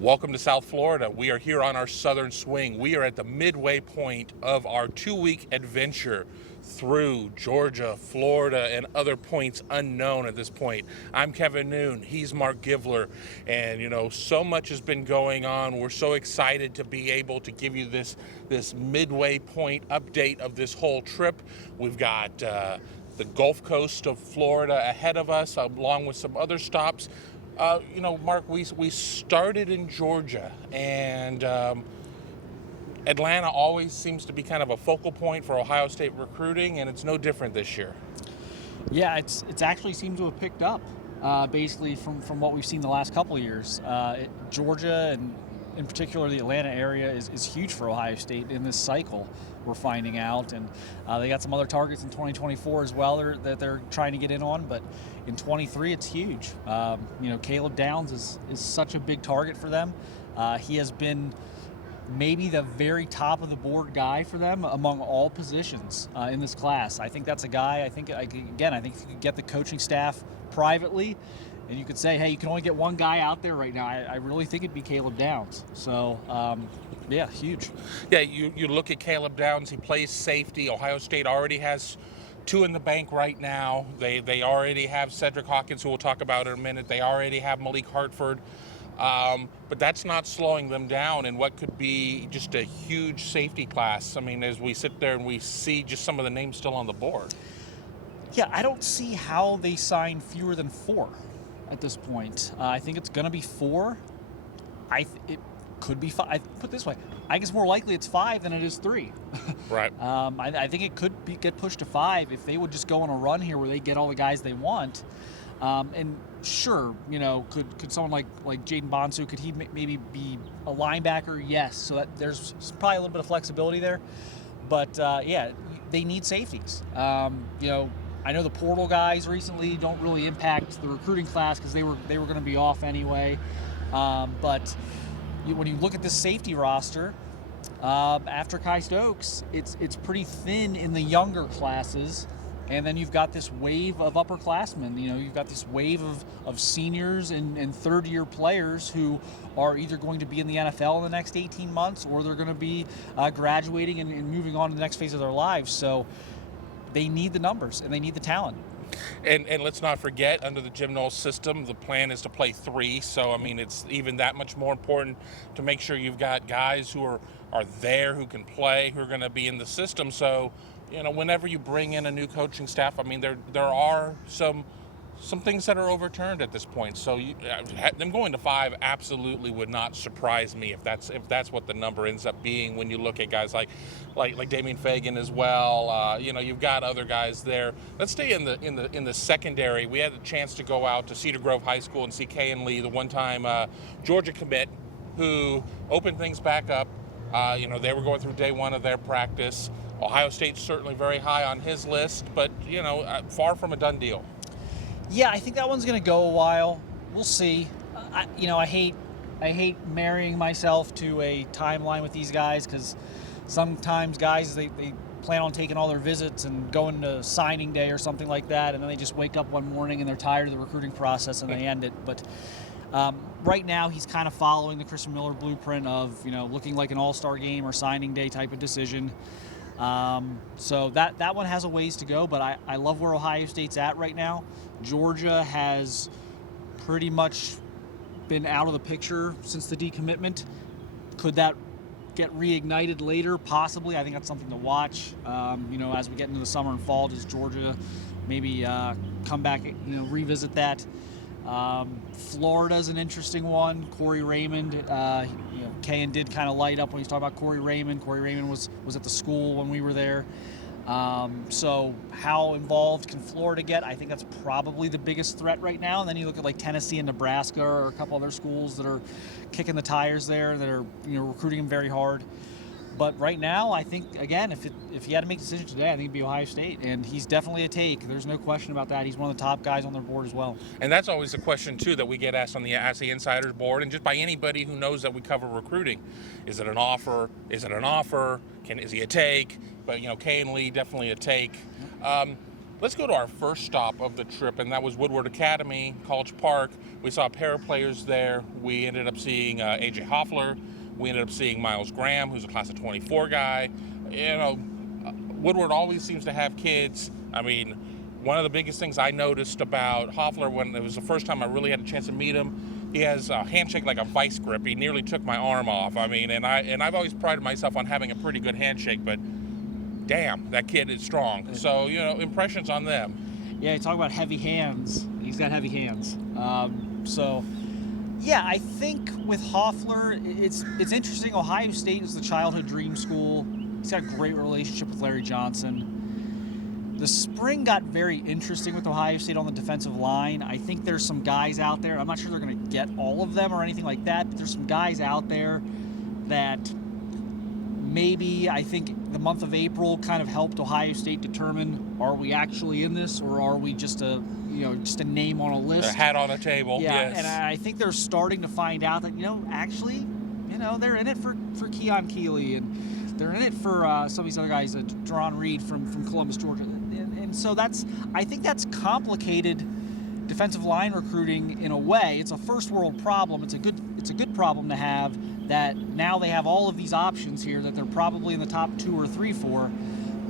Welcome to South Florida. We are here on our southern swing. We are at the midway point of our 2-week adventure through Georgia, Florida, and other points unknown at this point. I'm Kevin Noon. He's Marc Givler. And, so much has been going on. We're so excited to be able to give you this midway point update of this whole trip. We've got the Gulf Coast of Florida ahead of us, along with some other stops. Marc, we started in Georgia, and Atlanta always seems to be kind of a focal point for Ohio State recruiting, and it's no different this year. Yeah, it's actually seemed to have picked up, basically from what we've seen the last couple of years. Georgia, and in particular the Atlanta area, is huge for Ohio State in this cycle, we're finding out. And they got some other targets in 2024 as well that they're trying to get in on, but in 23 it's huge. Caleb Downs is such a big target for them. He has been maybe the very top of the board guy for them among all positions in this class. I think that's a guy, I think if you could get the coaching staff privately and you could say, hey, you can only get one guy out there right now, I really think it'd be Caleb Downs. So, yeah, huge. Yeah, you look at Caleb Downs, he plays safety. Ohio State already has 2 in the bank right now. They already have Cedric Hawkins, who we'll talk about in a minute. They already have Malik Hartford. But that's not slowing them down in what could be just a huge safety class. I mean, as we sit there and we see just some of the names still on the board. Yeah, I don't see how they sign fewer than 4 at this point. I think it's going to be 4. It could be 5. Put it this way, I think it's more likely it's 5 than it is 3. Right. I think it could get pushed to 5 if they would just go on a run here where they get all the guys they want. And sure, could someone like Jaden Bonsu, could he maybe be a linebacker? Yes. So that there's probably a little bit of flexibility there. But yeah, they need safeties. I know the portal guys recently don't really impact the recruiting class because they were going to be off anyway. But when you look at this safety roster, after Kai Stokes, it's pretty thin in the younger classes. And then you've got this wave of upperclassmen. You've got this wave of seniors and third-year players who are either going to be in the NFL in the next 18 months or they're going to be graduating and moving on to the next phase of their lives. So they need the numbers and they need the talent. And let's not forget, under the Jim Knowles system, the plan is to play 3. So, I mean, it's even that much more important to make sure you've got guys who are there, who can play, who are going to be in the system. So, whenever you bring in a new coaching staff, I mean, there are some things that are overturned at this point. So them going to 5 absolutely would not surprise me if that's what the number ends up being. When you look at guys like Damien Fagan as well, you've got other guys there. Let's stay in the secondary. We had the chance to go out to Cedar Grove High School and see Kay and Lee, the one-time Georgia commit, who opened things back up. They were going through day 1 of their practice. Ohio State's certainly very high on his list, but, far from a done deal. Yeah, I think that one's going to go a while. We'll see. I hate marrying myself to a timeline with these guys because sometimes guys, they plan on taking all their visits and going to signing day or something like that, and then they just wake up one morning and they're tired of the recruiting process and they end it. But right now he's kind of following the Christian Miller blueprint of, looking like an all-star game or signing day type of decision. So that one has a ways to go, but I love where Ohio State's at right now. Georgia has pretty much been out of the picture since the decommitment. Could that get reignited later? Possibly. I think that's something to watch. As we get into the summer and fall, does Georgia maybe come back, revisit that? Florida's an interesting one. Corey Raymond, Kayan did kind of light up when he's talking about Corey Raymond. Corey Raymond was at the school when we were there. So how involved can Florida get? I think that's probably the biggest threat right now. And then you look at like Tennessee and Nebraska or a couple other schools that are kicking the tires there, that are recruiting him very hard. But right now, I think, again, if he had to make a decision today, I think it'd be Ohio State. And he's definitely a take. There's no question about that. He's one of the top guys on their board as well. And that's always the question, too, that we get asked on the Ask the Insiders board and just by anybody who knows that we cover recruiting. Is it an offer? Is it an offer? Is he a take? But, Kay and Lee, definitely a take. let's go to our first stop of the trip, and that was Woodward Academy, College Park. We saw a pair of players there. We ended up seeing A.J. Hoffler. We ended up seeing Miles Graham, who's a class of 24 guy. Woodward always seems to have kids. I mean, one of the biggest things I noticed about Hoffler, when it was the first time I really had a chance to meet him, he has a handshake like a vice grip. He nearly took my arm off. I mean, and I've always prided myself on having a pretty good handshake, but damn, that kid is strong. So, impressions on them. Yeah, you talk about heavy hands. He's got heavy hands. Yeah, I think with Hoffler, it's interesting. Ohio State is the childhood dream school. He's got a great relationship with Larry Johnson. The spring got very interesting with Ohio State on the defensive line. I think there's some guys out there. I'm not sure they're going to get all of them or anything like that, but there's some guys out there that maybe I think the month of April kind of helped Ohio State determine, are we actually in this, or are we just a name on a list? A hat on a table. Yeah, yes. and I think they're starting to find out that actually, they're in it for Keon Keeley, and they're in it for some of these other guys, Deron Reed from Columbus, Georgia, and so I think that's complicated defensive line recruiting in a way. It's a first world problem. It's a good problem to have, that now they have all of these options here that they're probably in the top 2 or 3 for,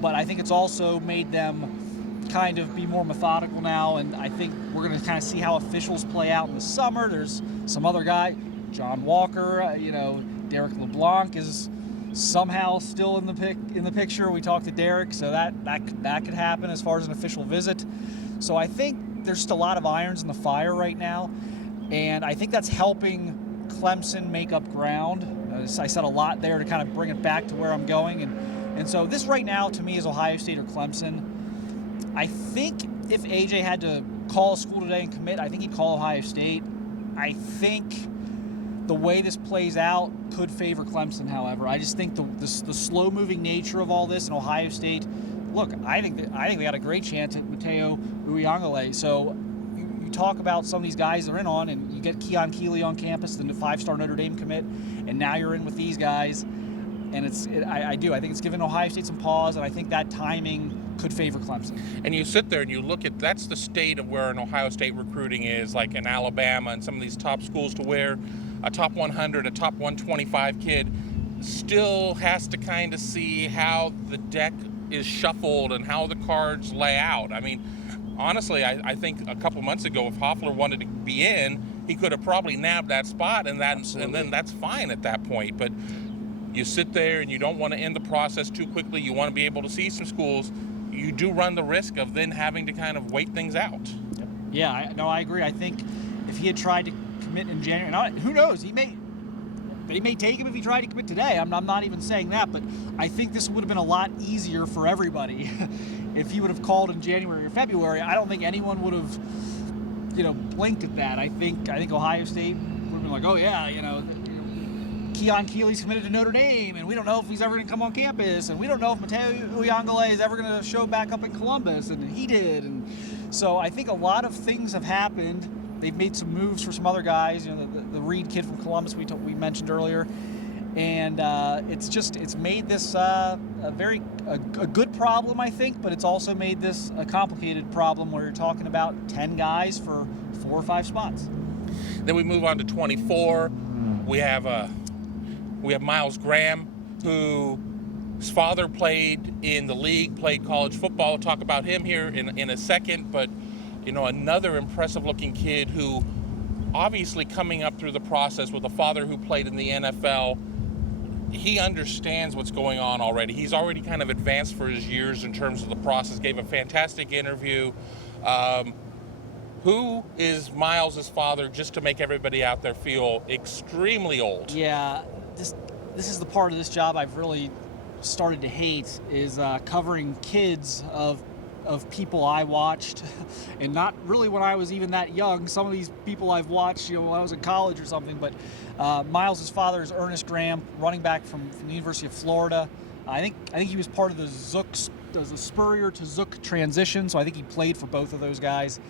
but I think it's also made them kind of be more methodical now, and I think we're going to kind of see how officials play out in the summer. There's some other guy, John Walker, Derrick LeBlanc is somehow still in the picture. We talked to Derrick, so that could happen as far as an official visit. So I think there's just a lot of irons in the fire right now, and I think that's helping Clemson make up ground. I said a lot there to kind of bring it back to where I'm going, and so this right now to me is Ohio State or Clemson. I think if AJ had to call a school today and commit, I think he'd call Ohio State. I think the way this plays out could favor Clemson, however. I just think the slow-moving nature of all this in Ohio State, look, I think they got a great chance at Mateo Uyangale. So you talk about some of these guys they're in on, and you get Keon Keeley on campus, the 5-star Notre Dame commit, and now you're in with these guys. And I think it's given Ohio State some pause, and I think that timing could favor Clemson. And you sit there and you look at, that's the state of where an Ohio State recruiting is, like in Alabama and some of these top schools, to where a top 100, a top 125 kid still has to kind of see how the deck is shuffled and how the cards lay out. I mean, honestly, I think a couple months ago, if Hoffler wanted to be in, he could have probably nabbed that spot, and then that's fine at that point. But you sit there and you don't want to end the process too quickly. You want to be able to see some schools. You do run the risk of then having to kind of wait things out. Yeah, I agree. I think if he had tried to commit in January, who knows? He may take him if he tried to commit today. I'm not even saying that, but I think this would have been a lot easier for everybody if he would have called in January or February. I don't think anyone would have, blinked at that. I think Ohio State would have been like, oh yeah, Keon Keeley's committed to Notre Dame, and we don't know if he's ever going to come on campus, and we don't know if Mateo Uyangale is ever going to show back up in Columbus, and he did. And so I think a lot of things have happened. They've made some moves for some other guys, the Reed kid from Columbus we mentioned earlier, and it's made this a good problem, I think, but it's also made this a complicated problem where you're talking about 10 guys for 4 or 5 spots. Then we move on to 24. We have Miles Graham, whose father played in the league, played college football. We'll talk about him here in a second, but another impressive-looking kid who obviously coming up through the process with a father who played in the NFL. He understands what's going on already. He's already kind of advanced for his years in terms of the process, gave a fantastic interview. Who is Miles' father, just to make everybody out there feel extremely old? Yeah, this is the part of this job I've really started to hate, is covering kids of people I watched, and not really when I was even that young. Some of these people I've watched, when I was in college or something. But Miles' father is Ernest Graham, running back from the University of Florida. I think he was part of the Spurrier to Zook transition, so I think he played for both of those guys.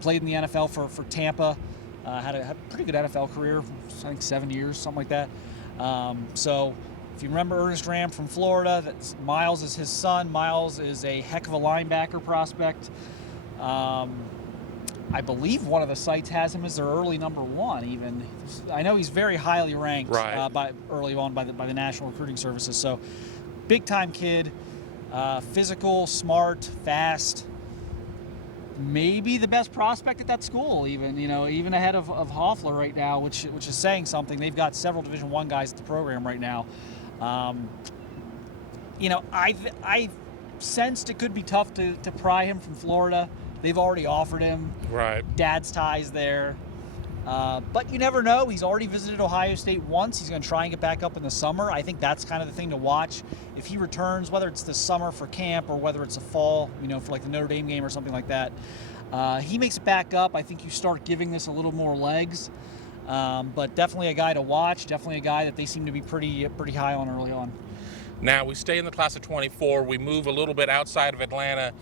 Played in the NFL for Tampa. Had a pretty good NFL career, I think 7 years, something like that. So If you remember Ernest Ram from Florida, Miles is his son. Miles is a heck of a linebacker prospect. I believe one of the sites has him as their early number 1. Even I know he's very highly ranked early on by the National Recruiting Services. So, big time kid, physical, smart, fast. Maybe the best prospect at that school, even ahead of Hoffler right now, which is saying something. They've got several Division I guys at the program right now. I sensed it could be tough to pry him from Florida. They've already offered him. Right. Dad's ties there. But you never know. He's already visited Ohio State once. He's going to try and get back up in the summer. I think that's kind of the thing to watch. If he returns, whether it's this summer for camp or whether it's a fall, for like the Notre Dame game or something like that, he makes it back up. I think you start giving this a little more legs. But definitely a guy to watch. Definitely a guy that they seem to be pretty high on early on. Now, we stay in the class of 24. We move a little bit outside of Atlanta.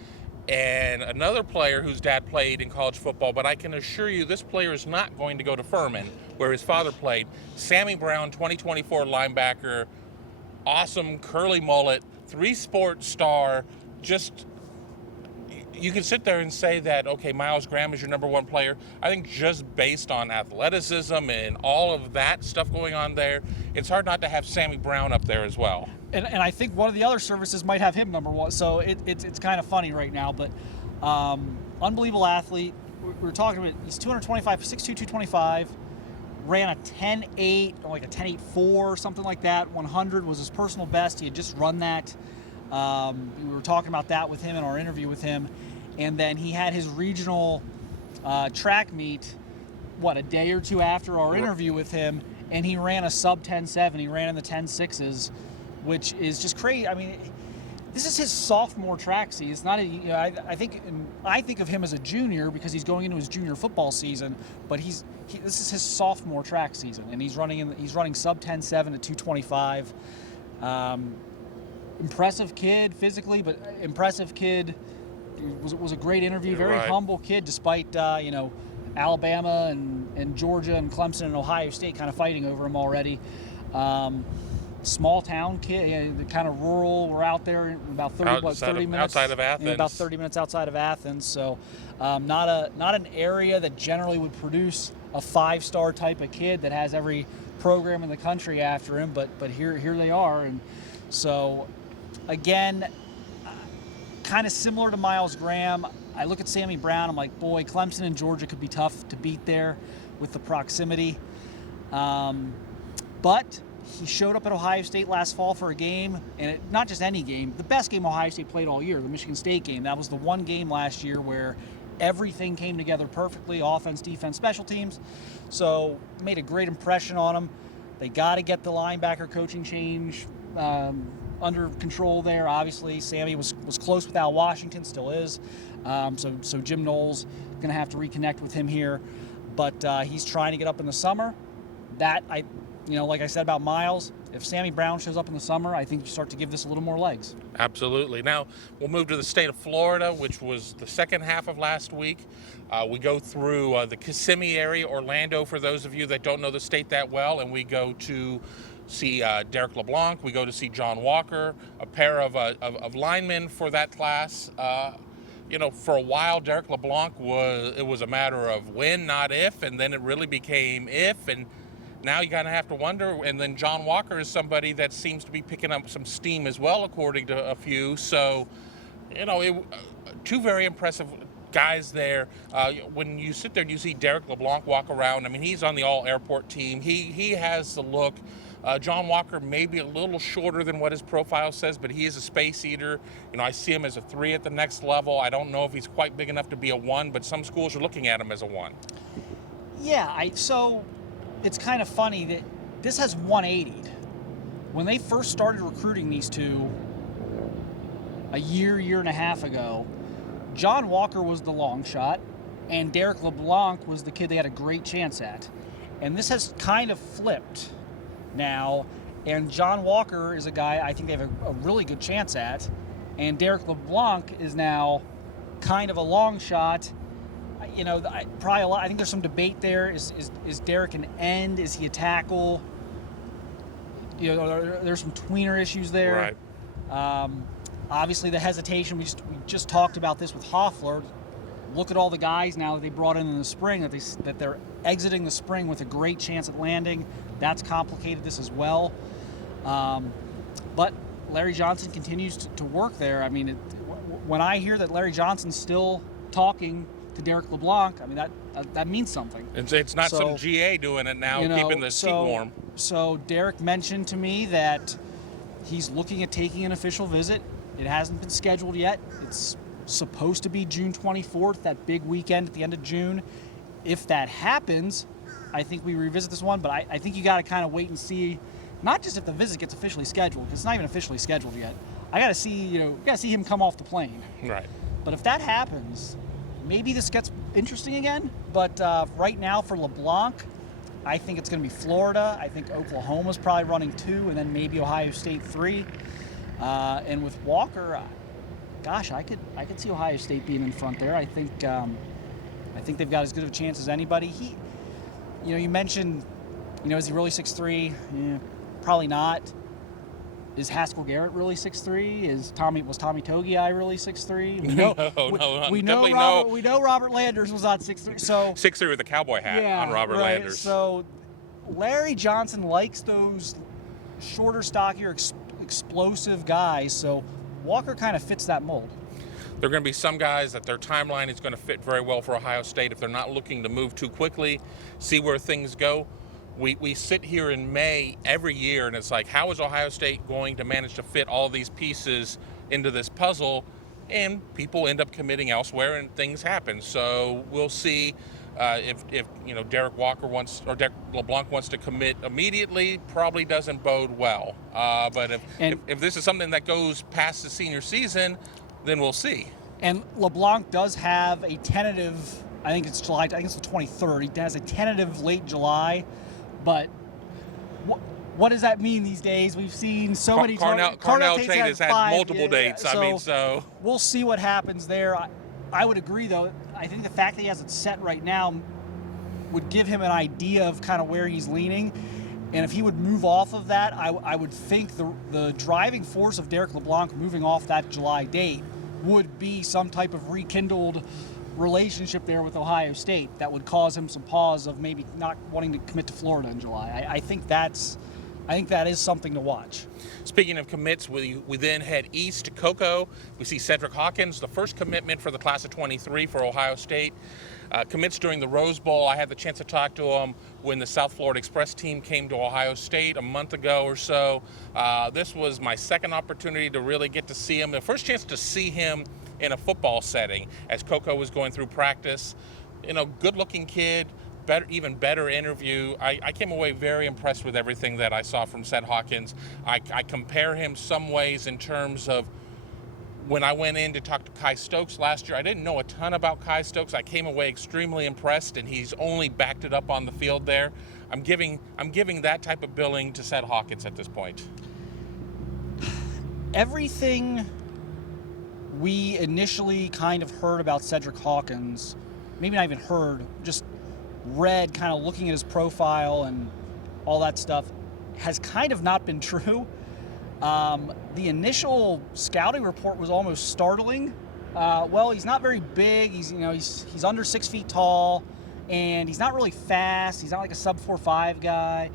And another player whose dad played in college football, but I can assure you this player is not going to go to Furman, where his father played. Sammy Brown, 2024 linebacker, awesome curly mullet, 3-sport star. Just, you can sit there and say that, okay, Miles Graham is your number 1 player. I think just based on athleticism and all of that stuff going on there, it's hard not to have Sammy Brown up there as well. And I think one of the other services might have him number 1. So it's kind of funny right now. But unbelievable athlete. We're talking about, he's 225, 6'2", 225. Ran a 10.8, or like a 10.84 or something like that. 100 was his personal best. He had just run that. We were talking about that with him in our interview with him. And then he had his regional track meet, a day or two after our interview with him. And he ran a sub 10.7. He ran in the 10.6s. Which is just crazy. I mean, this is his sophomore track season. It's not I think of him as a junior because he's going into his junior football season. But this is his sophomore track season, and he's running sub 10.7 at 225. Impressive kid physically, but impressive kid. It was a great interview. Very humble kid, despite Alabama and Georgia and Clemson and Ohio State kind of fighting over him already. Small town kid, kind of rural. We're out there about 30 minutes outside of Athens. About 30 minutes outside of Athens. So, not an area that generally would produce a 5-star type of kid that has every program in the country after him. But here they are, and so again, kind of similar to Miles Graham. I look at Sammy Brown. I'm like, boy, Clemson and Georgia could be tough to beat there with the proximity. But he showed up at Ohio State last fall for a game, and not just any game, the best game Ohio State played all year, the Michigan State game. That was the one game last year where everything came together perfectly, offense, defense, special teams. So made a great impression on him. They got to get the linebacker coaching change under control there. Obviously, Sammy was close with Al Washington, still is. So Jim Knowles going to have to reconnect with him here. But he's trying to get up in the summer. Like I said about Miles, if Sammy Brown shows up in the summer, I think you start to give this a little more legs. Absolutely. Now, we'll move to the state of Florida, which was the second half of last week. We go through the Kissimmee area, Orlando, for those of you that don't know the state that well, and we go to see Derrick LeBlanc. We go to see John Walker, a pair of linemen for that class. For a while, Derrick LeBlanc was a matter of when, not if, and then it really became if, and now you kind of have to wonder. And then John Walker is somebody that seems to be picking up some steam as well, according to a few. So, two very impressive guys there. When you sit there and you see Derrick LeBlanc walk around, I mean, he's on the all-airport team. He has the look. John Walker may be a little shorter than what his profile says, but he is a space eater. I see him as a 3 at the next level. I don't know if he's quite big enough to be a 1, but some schools are looking at him as a 1. Yeah, so it's kind of funny that this has 180'd. When they first started recruiting these two a year and a half ago, John Walker was the long shot, and Derrick LeBlanc was the kid they had a great chance at. And this has kind of flipped now, and John Walker is a guy I think they have a really good chance at, and Derrick LeBlanc is now kind of a long shot. Probably a lot. I think there's some debate there. Is Derrick an end? Is he a tackle? there's some tweener issues there. Right. Obviously, the hesitation. We just talked about this with Hoffler. Look at all the guys now that they brought in the spring that they're exiting the spring with a great chance at landing. That's complicated this as well. But Larry Johnson continues to work there. I mean, when I hear that Larry Johnson's still talking to Derrick LeBlanc, I mean that means something. It's not some GA doing it now, keeping the seat warm. So Derrick mentioned to me that he's looking at taking an official visit. It hasn't been scheduled yet. It's supposed to be June 24th, that big weekend at the end of June. If that happens, I think we revisit this one, but I think you got to kind of wait and see, not just if the visit gets officially scheduled, because it's not even officially scheduled yet. I got to see, see him come off the plane. Right. But if that happens, maybe this gets interesting again. But right now for LeBlanc, I think it's going to be Florida. I think Oklahoma's probably running 2, and then maybe Ohio State 3. And with Walker, gosh, I could see Ohio State being in front there. I think they've got as good of a chance as anybody. You mentioned, is he really 6'3"? Yeah, probably not. Is Haskell Garrett really 6'3"? Was Tommy Togiai really 6'3"? We know Robert Landers was on 6'3". So 6'3" with a cowboy hat on Robert Landers. So Larry Johnson likes those shorter, stockier, explosive guys. So Walker kind of fits that mold. There are going to be some guys that their timeline is going to fit very well for Ohio State if they're not looking to move too quickly, see where things go. We sit here in May every year, and it's like, how is Ohio State going to manage to fit all these pieces into this puzzle? And people end up committing elsewhere, and things happen. So we'll see if Derrick LeBlanc wants to commit immediately. Probably doesn't bode well. But if this is something that goes past the senior season, then we'll see. And LeBlanc does have a tentative. I think it's July. I think it's the 23rd. He has a tentative late July. But what does that mean these days? We've seen so many. Carnell Tate has had 5, multiple dates. So we'll see what happens there. I would agree, though. I think the fact that he has it set right now would give him an idea of kind of where he's leaning. And if he would move off of that, I would think the driving force of Derrick LeBlanc moving off that July date would be some type of rekindled relationship there with Ohio State that would cause him some pause of maybe not wanting to commit to Florida in July. I think that is something to watch. Speaking of commits, we then head east to Cocoa. We see Cedric Hawkins, the first commitment for the class of 23 for Ohio State. Commits during the Rose Bowl. I had the chance to talk to him when the South Florida Express team came to Ohio State a month ago or so. This was my second opportunity to really get to see him. The first chance to see him in a football setting as Cocoa was going through practice. Good-looking kid, even better interview. I came away very impressed with everything that I saw from Ced Hawkins. I compare him some ways in terms of when I went in to talk to Kai Stokes last year. I didn't know a ton about Kai Stokes. I came away extremely impressed, and he's only backed it up on the field there. I'm giving that type of billing to Ced Hawkins at this point. Everything we initially kind of heard about Cedric Hawkins, maybe not even heard, just read, kind of looking at his profile and all that stuff, has kind of not been true. The initial scouting report was almost startling. He's not very big. He's under 6 feet tall, and he's not really fast. He's not like a sub 4.5 guy.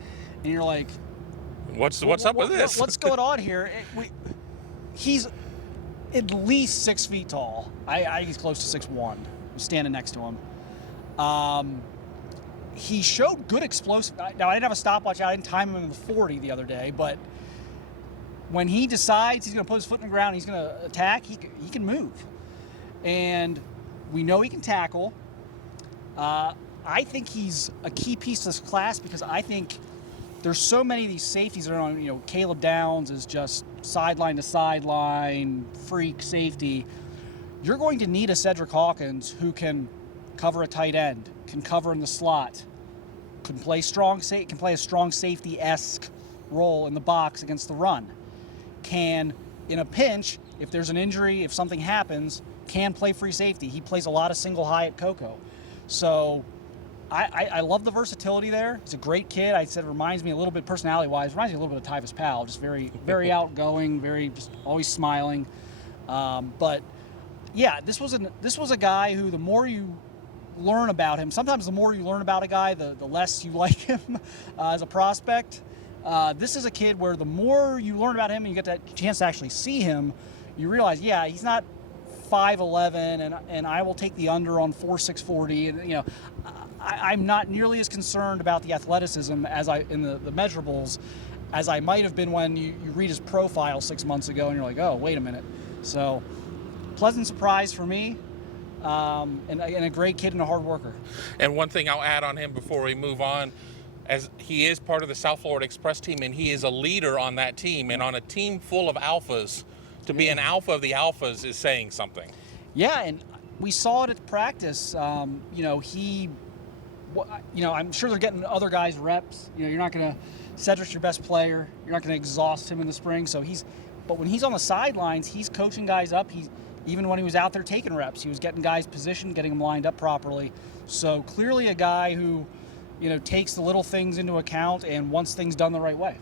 And you're like, what's up with this? What's going on here? He's at least 6 feet tall. I think he's close to 6'1". I'm standing next to him. He showed good explosive. Now, I didn't have a stopwatch. I didn't time him in the 40 the other day, but when he decides he's going to put his foot in the ground, he's going to attack, he can move. And we know he can tackle. I think he's a key piece to this class because I think there's so many of these safeties that are on, Caleb Downs is just sideline to sideline, freak safety. You're going to need a Cedric Hawkins who can cover a tight end, can cover in the slot, can play a strong safety-esque role in the box against the run. Can, in a pinch, if there's an injury, if something happens, can play free safety. He plays a lot of single high at Cocoa. So I love the versatility there. He's a great kid. I said reminds me a little bit personality-wise. Reminds me a little bit of Tyvis Powell. Just very outgoing, very just always smiling. But yeah, this was a guy who the more you learn about him, sometimes the more you learn about a guy, the less you like him as a prospect. This is a kid where the more you learn about him and you get that chance to actually see him, you realize, yeah, he's not 5'11", and I will take the under on 4.6 40, and I'm not nearly as concerned about the athleticism as in the measurables as I might have been when you read his profile 6 months ago and you're like, oh, wait a minute. So pleasant surprise for me, and a great kid and a hard worker. And one thing I'll add on him before we move on, as he is part of the South Florida Express team, and he is a leader on that team, and on a team full of alphas, to be an alpha of the alphas is saying something. Yeah, and we saw it at practice. I'm sure they're getting other guys reps. You're not going to, Cedric's your best player. You're not going to exhaust him in the spring. But when he's on the sidelines, he's coaching guys up. Even when he was out there taking reps, he was getting guys positioned, getting them lined up properly. So clearly a guy who, takes the little things into account and wants things done the right way.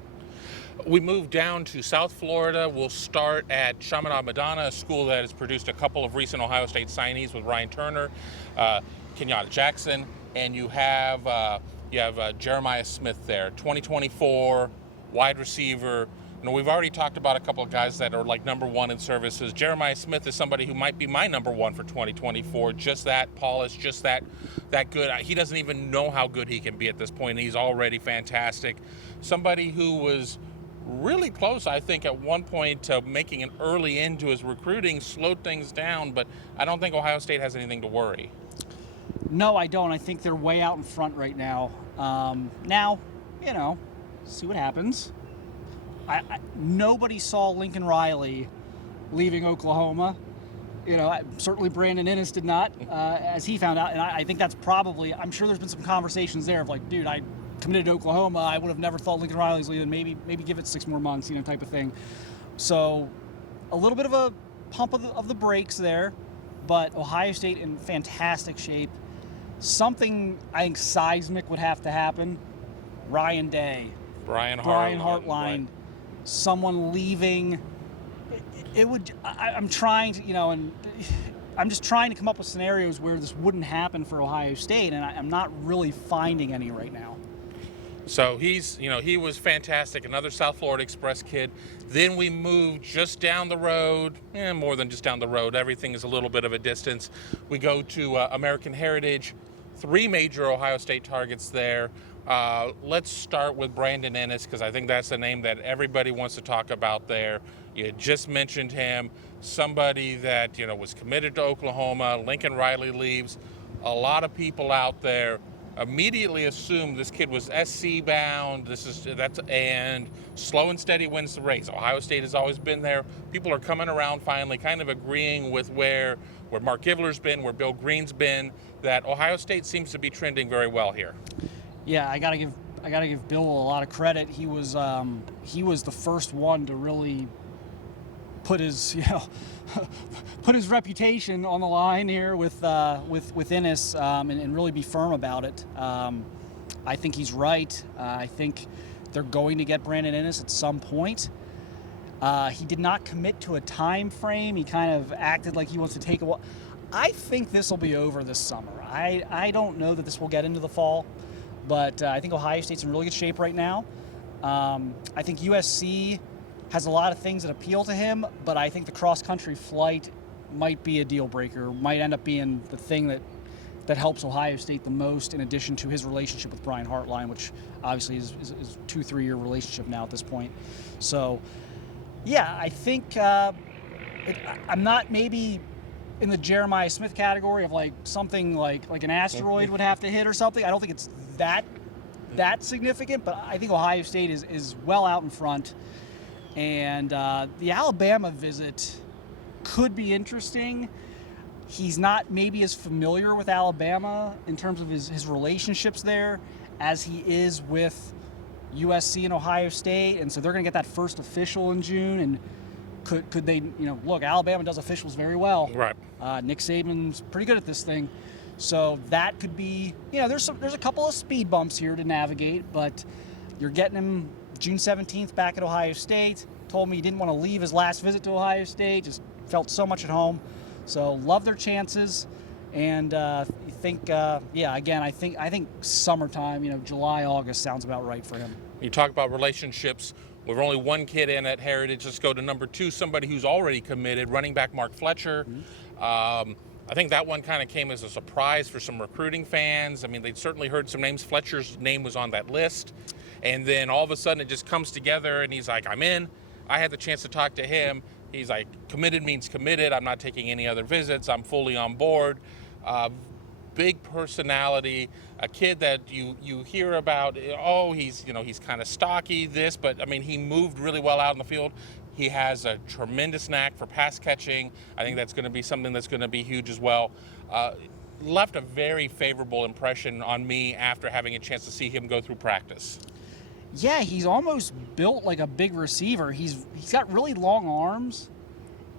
We move down to South Florida. We'll start at Chaminade Madonna, a school that has produced a couple of recent Ohio State signees with Ryan Turner, Kenyatta Jackson, and you have Jeremiah Smith there, 2024 wide receiver. We've already talked about a couple of guys that are like number one in services. Jeremiah Smith is somebody who might be my number one for 2024. Just that polished, just that good. He doesn't even know how good he can be at this point. He's already fantastic. Somebody who was really close, I think, at one point to making an early end to his recruiting, slowed things down, but I don't think Ohio State has anything to worry. No, I don't. I think they're way out in front right now. See what happens. Nobody saw Lincoln Riley leaving Oklahoma. Certainly Brandon Ennis did not, as he found out, and I think that's probably, I'm sure there's been some conversations there of like, dude, I committed to Oklahoma. I would have never thought Lincoln Riley was leaving. Maybe give it 6 more months, type of thing. So a little bit of a pump of the brakes there, but Ohio State in fantastic shape. Something I think seismic would have to happen. Ryan Day, Brian Hartline, right. Someone leaving. It would. I'm trying to, and I'm just trying to come up with scenarios where this wouldn't happen for Ohio State, and I'm not really finding any right now. So he was fantastic, another South Florida Express kid. Then we moved just down the road, more than just down the road. Everything is a little bit of a distance. We go to American Heritage, 3 major Ohio State targets there. Let's start with Brandon Ennis, because I think that's the name that everybody wants to talk about there. You just mentioned him, somebody that was committed to Oklahoma. Lincoln Riley leaves. A lot of people out there immediately assumed this kid was SC bound. And slow and steady wins the race. Ohio State has always been there. People are coming around finally, kind of agreeing with where Marc Givler's been, where Bill Green's been, that Ohio State seems to be trending very well here. Yeah, I gotta give Bill a lot of credit. He was the first one to really put his reputation on the line here with Ennis, and really be firm about it. I think he's right. I think they're going to get Brandon Ennis at some point. He did not commit to a time frame. He kind of acted like he wants to take a while. I think this will be over this summer. I don't know that this will get into the fall, but I think Ohio State's in really good shape right now. I think USC has a lot of things that appeal to him, but I think the cross-country flight might be a deal breaker, might end up being the thing that helps Ohio State the most, in addition to his relationship with Brian Hartline, which obviously is a 2-3 year relationship now at this point. So, yeah, I think I'm not maybe in the Jeremiah Smith category of like something like an asteroid would have to hit or something. I don't think it's that significant, but I think Ohio State is well out in front. And the Alabama visit could be interesting. He's not maybe as familiar with Alabama in terms of his relationships there as he is with USC and Ohio State, and so they're going to get that first official in June. And could they, look, Alabama does officials very well. Right. Nick Saban's pretty good at this thing. So that could be, there's a couple of speed bumps here to navigate, but you're getting him June 17th back at Ohio State. Told me he didn't want to leave his last visit to Ohio State, just felt so much at home. So love their chances. And I think summertime, July, August sounds about right for him. You talk about relationships. We've only one kid in at Heritage. Let's go to number 2, somebody who's already committed, running back Marc Fletcher. Mm-hmm. I think that one kind of came as a surprise for some recruiting fans. I mean, they'd certainly heard some names. Fletcher's name was on that list. And then all of a sudden it just comes together and he's like, I'm in. I had the chance to talk to him. He's like, committed means committed. I'm not taking any other visits. I'm fully on board. Big personality, a kid that you hear about, he's kind of stocky, but I mean, he moved really well out in the field. He has a tremendous knack for pass catching. I think that's going to be something that's going to be huge as well. Left a very favorable impression on me after having a chance to see him go through practice. Yeah, he's almost built like a big receiver. He's got really long arms,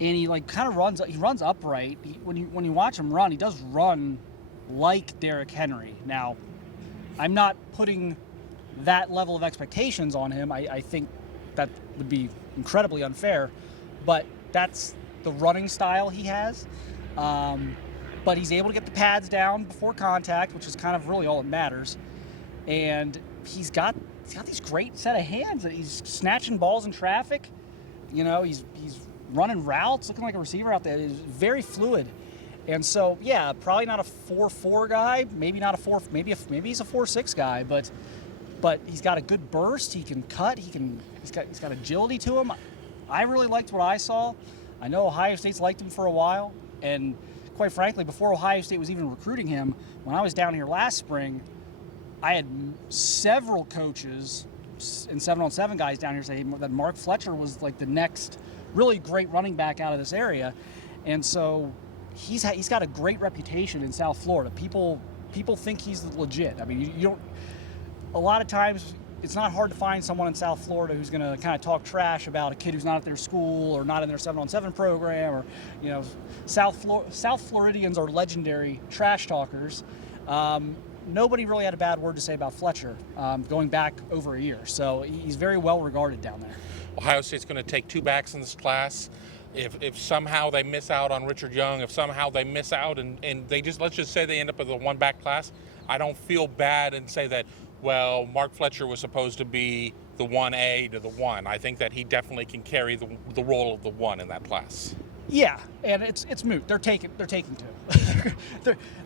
and he kind of runs upright. When you watch him run, he does run like Derrick Henry. Now, I'm not putting that level of expectations on him. I think that would be incredibly unfair, but that's the running style he has. But he's able to get the pads down before contact, which is kind of really all that matters. And he's got these great set of hands that he's snatching balls in traffic. He's running routes, looking like a receiver out there. He's very fluid. And so, yeah, probably not a 4.4 guy, maybe not a 4, maybe he's a 4.6 guy, but he's got a good burst. He can cut. He's got agility to him. I really liked what I saw. I know Ohio State's liked him for a while, and quite frankly, before Ohio State was even recruiting him, when I was down here last spring, I had several coaches and 7-on-7 guys down here say that Marc Fletcher was like the next really great running back out of this area, and so he's got a great reputation in South Florida. People think he's legit. I mean, you don't. A lot of times, it's not hard to find someone in South Florida who's going to kind of talk trash about a kid who's not at their school or not in their 7-on-7 program, or South Floridians are legendary trash talkers. Nobody really had a bad word to say about Fletcher going back over a year. So he's very well regarded down there. Ohio State's going to take 2 backs in this class. If somehow they miss out on Richard Young, if somehow they miss out and they let's just say they end up with a 1-back class, I don't feel bad and say that, well, Marc Fletcher was supposed to be the 1A to the 1. I think that he definitely can carry the role of the 1 in that class. Yeah, and it's moot. They're taking 2.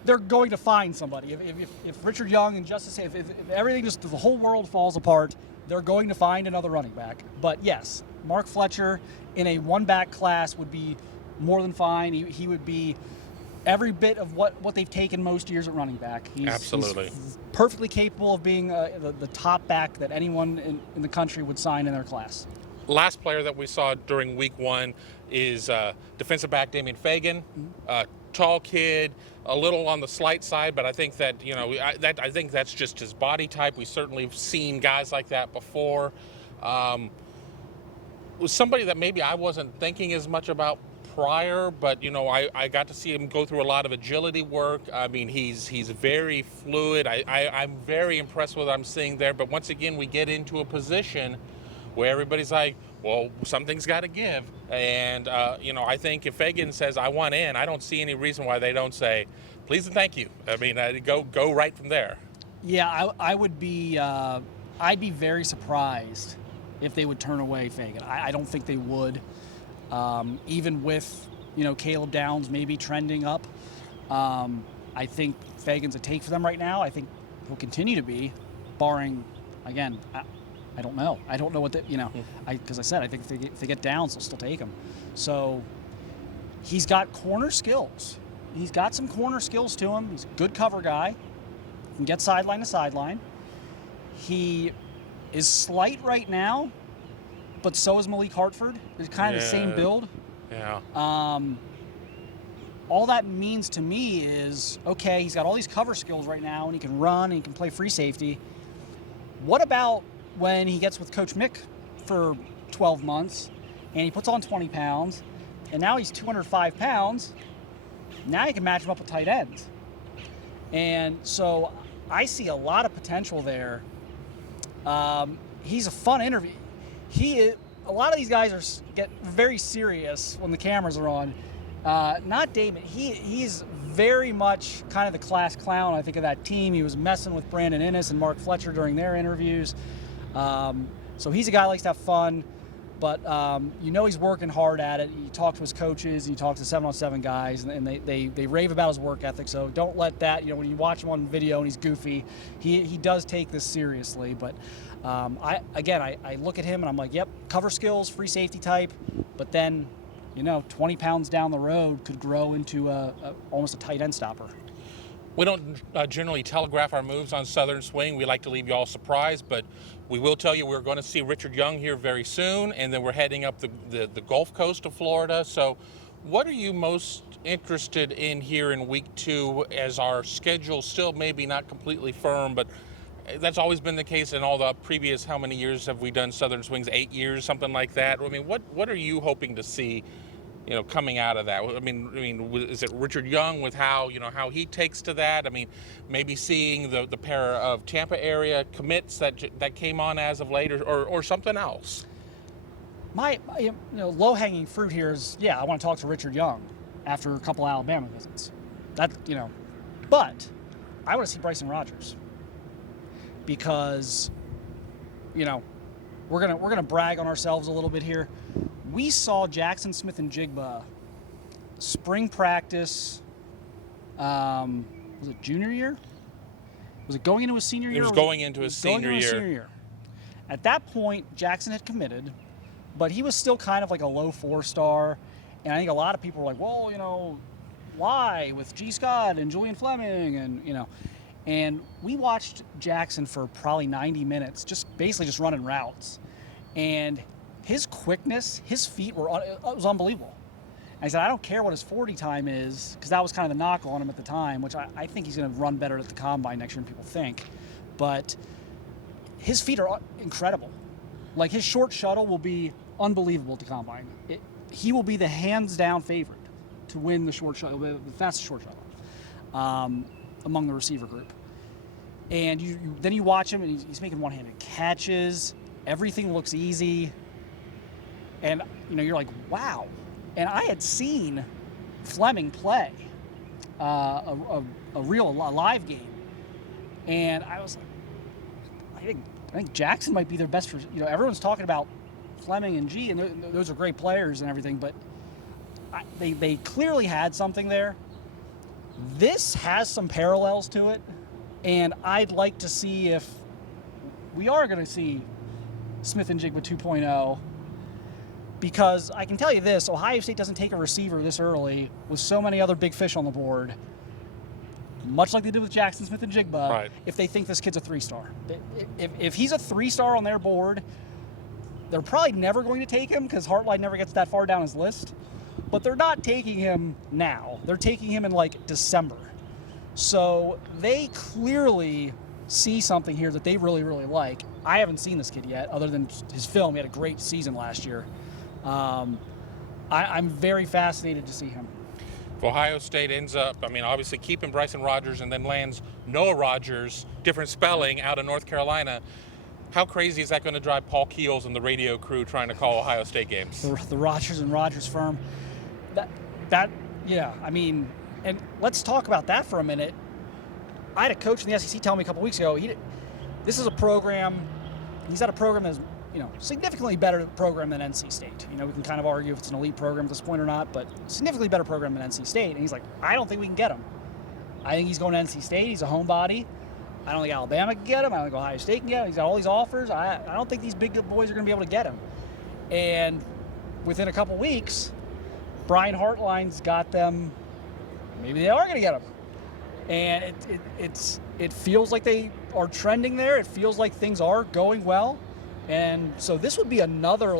they're going to find somebody. If Richard Young and Justice, if everything the whole world falls apart, they're going to find another running back. But yes, Marc Fletcher in a 1-back class would be more than fine. He would be every bit of what they've taken most years at running back. Absolutely. He's perfectly capable of being the top back that anyone in the country would sign in their class. Last player that we saw during week 1 is defensive back Damien Fagan. Tall kid, a little on the slight side, but I think that I think that's just his body type. We certainly have seen guys like that before. Was somebody that maybe I wasn't thinking as much about prior, but I got to see him go through a lot of agility work. I mean, he's very fluid. I'm very impressed with what I'm seeing there. But once again, we get into a position where everybody's like, well, something's got to give. And, I think if Fagan says, I want in, I don't see any reason why they don't say, please and thank you. I mean, go right from there. Yeah, I would be, I'd be very surprised if they would turn away Fagan. I don't think they would. Even with, Caleb Downs maybe trending up. I think Fagan's a take for them right now. I think he'll continue to be, barring, again, I don't know. I don't know what because I said I think if they get Downs, they'll still take him. So he's got corner skills. He's got some corner skills to him. He's a good cover guy. Can get sideline to sideline. He is slight right now, but so is Malik Hartford. They're kind of the same build. Yeah. All that means to me is, okay, he's got all these cover skills right now, and he can run, and he can play free safety. What about when he gets with Coach Mick for 12 months, and he puts on 20 pounds, and now he's 205 pounds, now you can match him up with tight ends. And so I see a lot of potential there. He's a fun interview. A lot of these guys get very serious when the cameras are on. Not Damien. He's very much kind of the class clown, I think, of that team. He was messing with Brandon Ennis and Mark Fletcher during their interviews. So he's a guy who likes to have fun, but he's working hard at it. He talks to his coaches, he talks to 7-on-7 guys, and they rave about his work ethic. So don't let that, when you watch him on video and he's goofy, he does take this seriously. But I look at him and I'm like, yep, cover skills, free safety type, but then 20 pounds down the road could grow into almost a tight end stopper. We don't generally telegraph our moves on Southern Swing. We like to leave you all surprised, but we will tell you we're going to see Richard Young here very soon, and then we're heading up the Gulf Coast of Florida. So what are you most interested in here in week 2, as our schedule still maybe not completely firm, but that's always been the case in all the previous, how many years have we done Southern Swings? 8 years, something like that. I mean, what are you hoping to see, coming out of that? I mean, is it Richard Young with how he takes to that? I mean, maybe seeing the pair of Tampa area commits that came on as of late, or something else. My low-hanging fruit here is, I want to talk to Richard Young after a couple Alabama visits. But I want to see Bryson Rogers. Because, we're gonna brag on ourselves a little bit here. We saw Jackson Smith-Njigba spring practice. Was it junior year? Was it going into his senior year? It was going into his senior year. At that point, Jackson had committed, but he was still kind of like a low 4-star. And I think a lot of people were like, well, why with G. Scott and Julian Fleming and And we watched Jackson for probably 90 minutes, basically just running routes. And his quickness, his feet it was unbelievable. And I said, I don't care what his 40 time is, because that was kind of the knock on him at the time, which I think he's going to run better at the combine next year than people think. But his feet are incredible. Like, his short shuttle will be unbelievable at the combine. He will be the hands-down favorite to win the short shuttle, the fastest short shuttle. Among the receiver group. And then you watch him, and he's making one-handed catches. Everything looks easy. And, you're like, wow. And I had seen Fleming play a live game. And I was like, I think Jackson might be their best. Everyone's talking about Fleming and G, and those are great players and everything, but they clearly had something there. This has some parallels to it, and I'd like to see if we are going to see Smith-Njigba 2.0, because I can tell you this, Ohio State doesn't take a receiver this early with so many other big fish on the board, much like they did with Jackson Smith-Njigba, right, if they think this kid's a 3-star. If he's a 3-star on their board, they're probably never going to take him because Hartline never gets that far down his list. But they're not taking him now. They're taking him in December. So they clearly see something here that they really, really like. I haven't seen this kid yet, other than his film. He had a great season last year. I'm very fascinated to see him. If Ohio State ends up, obviously keeping Bryson Rogers and then lands Noah Rogers, different spelling, out of North Carolina, how crazy is that going to drive Paul Keels and the radio crew trying to call Ohio State games? The Rogers and Rogers firm. And let's talk about that for a minute. I had a coach in the SEC tell me a couple weeks ago, this is a program, he's at a program that's, significantly better program than NC State. We can kind of argue if it's an elite program at this point or not, but significantly better program than NC State. And he's like, I don't think we can get him. I think he's going to NC State. He's a homebody. I don't think Alabama can get him. I don't think Ohio State can get him. He's got all these offers. I don't think these big boys are going to be able to get him. And within a couple weeks, Brian Hartline's got them. Maybe they are going to get him. And it feels like they are trending there. It feels like things are going well. And so this would be another,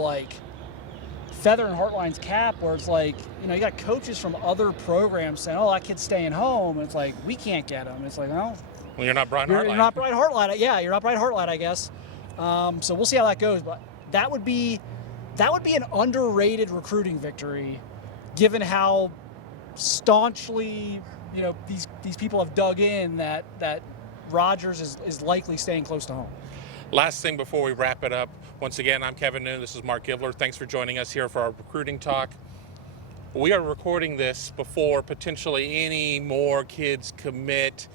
feather in Hartline's cap where it's you got coaches from other programs saying, oh, that kid's staying home. And it's like, we can't get him. And it's like, well, you're not Brian Hartline. You're not Brian Hartline. Yeah, you're not Brian Hartline, I guess. So we'll see how that goes. But that would be an underrated recruiting victory, given how staunchly, these these people have dug in that Rodgers is likely staying close to home. Last thing before we wrap it up, once again, I'm Kevin Noon. This is Marc Givler. Thanks for joining us here for our recruiting talk. We are recording this before potentially any more kids commit.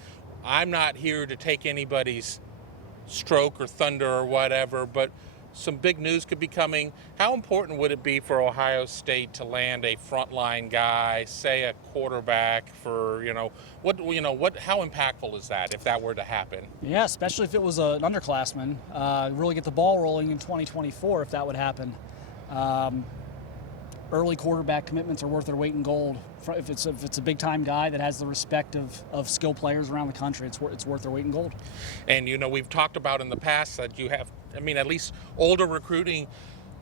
I'm not here to take anybody's stroke or thunder or whatever, but some big news could be coming. How important would it be for Ohio State to land a frontline guy, say a quarterback for, how impactful is that if that were to happen? Yeah, especially if it was an underclassman. Really get the ball rolling in 2024 if that would happen. Early quarterback commitments are worth their weight in gold. If it's a big-time guy that has the respect of skill players around the country, it's worth their weight in gold. And, we've talked about in the past that you have, at least older recruiting,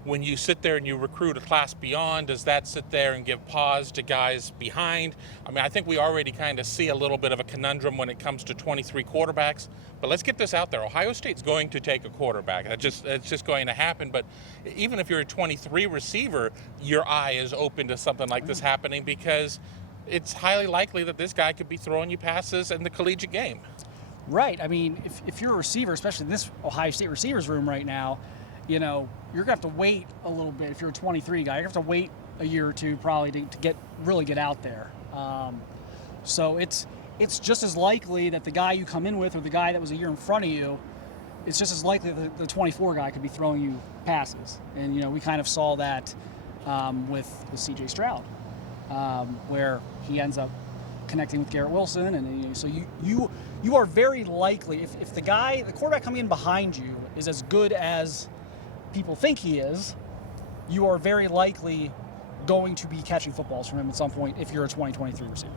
when you sit there and you recruit a class beyond, does that sit there and give pause to guys behind? I think we already kind of see a little bit of a conundrum when it comes to 23 quarterbacks. But let's get this out there. Ohio State's going to take a quarterback. It's just going to happen. But even if you're a 23 receiver, your eye is open to something like this happening because it's highly likely that this guy could be throwing you passes in the collegiate game. Right. If you're a receiver, especially in this Ohio State receivers room right now, you're going to have to wait a little bit. If you're a 23 guy, you're going to have to wait a year or two probably to really get out there. So it's just as likely that the guy you come in with or the guy that was a year in front of you, it's just as likely that the 24 guy could be throwing you passes. And, we kind of saw that with C.J. Stroud, where he ends up connecting with Garrett Wilson. And so you are very likely, if the quarterback coming in behind you is as good as people think he is, you are very likely going to be catching footballs from him at some point if you're a 2023 receiver.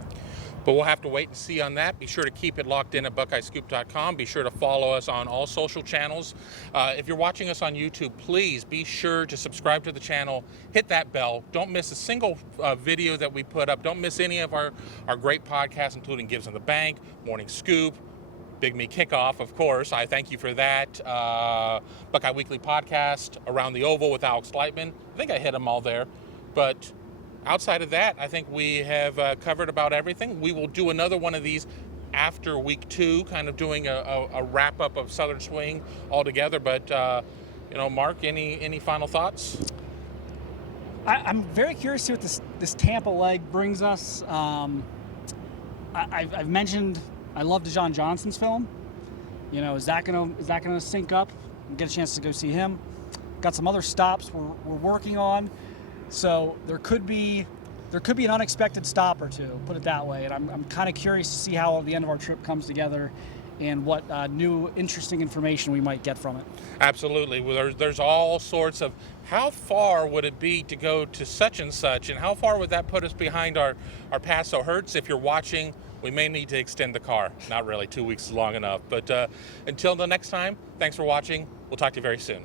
But we'll have to wait and see on that. Be sure to keep it locked in at BuckeyeScoop.com. Be sure to follow us on all social channels. If you're watching us on YouTube, please be sure to subscribe to the channel. Hit that bell. Don't miss a single video that we put up. Don't miss any of our great podcasts, including Gives in the Bank, Morning Scoop, Big Me Kickoff, of course. I thank you for that. Buckeye Weekly Podcast, Around the Oval with Alex Lightman. I think I hit them all there. But outside of that, I think we have covered about everything. We will do another one of these after week 2, kind of doing a wrap-up of Southern Swing altogether. But, Mark, any final thoughts? I'm very curious to see what this Tampa leg brings us. I've mentioned I love Dejon Johnson's film. Is that gonna sync up and get a chance to go see him? Got some other stops we're working on. So there could be an unexpected stop or two, put it that way. And I'm kind of curious to see how the end of our trip comes together and what new interesting information we might get from it. Absolutely. Well, there's all sorts of how far would it be to go to such and such, and how far would that put us behind our pass? So Hertz, if you're watching, we may need to extend the car. Not really, 2 weeks is long enough. But until the next time, thanks for watching. We'll talk to you very soon.